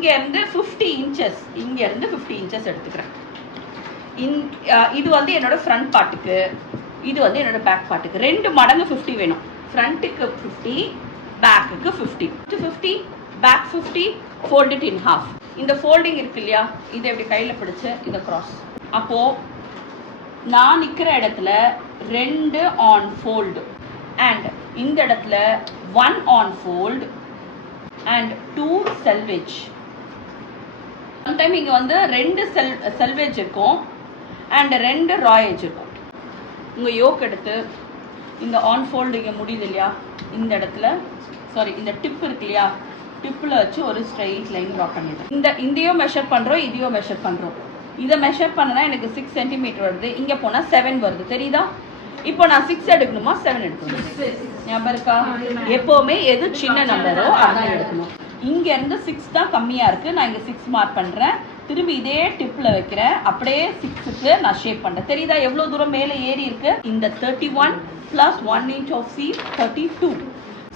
இங்கேருந்து 50 இன்ச்சஸ் இங்கேருந்து 50 இன்ச்சஸ் எடுத்துக்கிறேன். இது வந்து என்னோட ஃப்ரண்ட் பார்ட்டுக்கு, இது வந்து என்னோட பேக் பார்ட்டுக்கு 2 மடங்கு 50 வேணும். ஃப்ரண்ட்டுக்கு 50, பேக்குக்கு 50. 50 pack 50, fold it in half. இந்த ஃபோல்டிங் இருக்கு இல்லையா, இதை எப்படி கையில் பிடிச்சு இதை கிராஸ். அப்போது நான் நிற்கிற இடத்துல 2 ஆன் ஃபோல்டு அண்ட் இந்த இடத்துல 1 on fold and 2 selvedge. Sometime இங்கே வந்து 2 செல்வேஜ் இருக்கும் அண்ட் 2 ராயேஜ் இருக்கும். உங்கள் யோக் எடுத்து இந்த ஆன் ஃபோல்டு இங்கே முடியுது இல்லையா, இந்த இடத்துல சாரி இந்த டிப் இருக்கு இல்லையா, டிப்பில் வச்சு ஒரு ஸ்ட்ரெயிட் லைன் ட்ரா பண்ணிடுறேன். இதையும் மெஷர் பண்ணுறோம், இதையும் மெஷர் பண்ணுறோம். இதை மெஷர் பண்ணனா எனக்கு 6 சென்டிமீட்டர் வருது, இங்கே போனால் 7 வருது. தெரியுதா? இப்போ நான் 6 எடுக்கணுமா 7 எடுக்கணும்? ஞாபகம் இருக்கா? எப்போவுமே எது சின்ன நம்பரோ அதான் எடுக்கணும். இங்கேருந்து 6 தான் கம்மியாக இருக்குது, நான் இங்கே 6 மார்க் பண்ணுறேன். திரும்பி இதே டிப்பில் வைக்கிறேன், அப்படியே 6க்கு நான் ஷேப் பண்ணுறேன். தெரியுதா எவ்வளோ தூரம் மேலே ஏறி இருக்கு? இந்த 31 + 1 inch of C 32.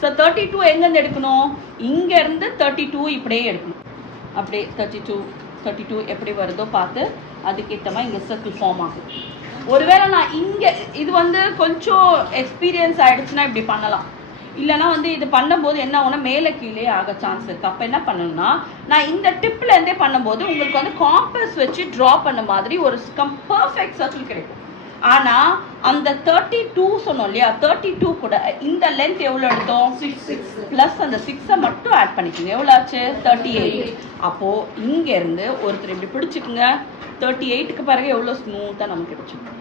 ஸோ 32 எங்கேருந்து எடுக்கணும்? இங்கேருந்து 32 இப்படியே எடுக்கணும். அப்படியே 32 எப்படி வருதோ பார்த்து அதுக்கேற்ற மாதிரி இங்கே சர்க்கிள் ஃபார்ம் ஆகும். ஒருவேளை நான் இங்கே இது வந்து கொஞ்சம் எக்ஸ்பீரியன்ஸ் ஆகிடுச்சுன்னா இப்படி பண்ணலாம். இல்லைனா வந்து இது பண்ணும்போது என்ன ஆகும்னா மேலே கீழே ஆக சான்ஸ் இருக்குது. அப்போ என்ன பண்ணணும்னா, நான் இந்த டிப்லேருந்தே பண்ணும்போது உங்களுக்கு வந்து காம்பஸ் வச்சு ட்ரா பண்ண மாதிரி ஒரு பர்ஃபெக்ட் சர்க்கிள் கிடைக்கும். ஆனால் அந்த 32 சொன்னோம் இல்லையா, 32 கூட இந்த லென்த் எவ்வளோ எடுத்தோம்? 6 ப்ளஸ் அந்த 6 மட்டும் ஆட் பண்ணிக்கோங்க. எவ்வளோ ஆச்சு? 38. அப்போது இங்கேருந்து ஒருத்தர் இப்படி பிடிச்சிக்குங்க, 38க்கு பிறகு எவ்வளோ ஸ்மூத்தாக நமக்கு கிடைச்சிக்கும்.